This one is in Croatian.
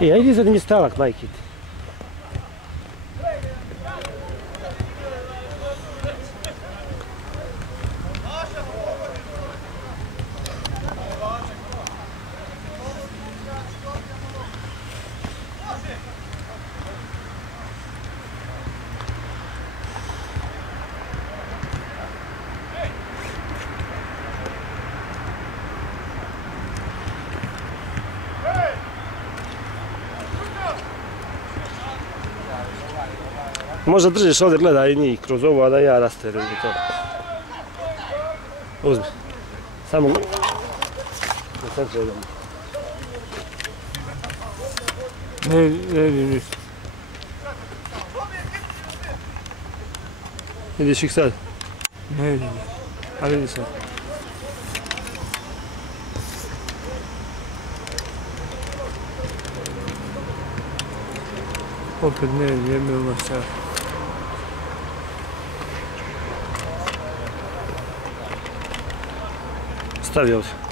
Ajde sad mi stalak, majke ti. Možda držiš ovdje, gledaj njih kroz ovo, a da ja rasterim to. Uzmi. Samo... Ne vidim ništa. Vidiš ih sad? Ne vidim. A vidi sad. Opet ne vidim, jebilo sad. Stavi ovdje.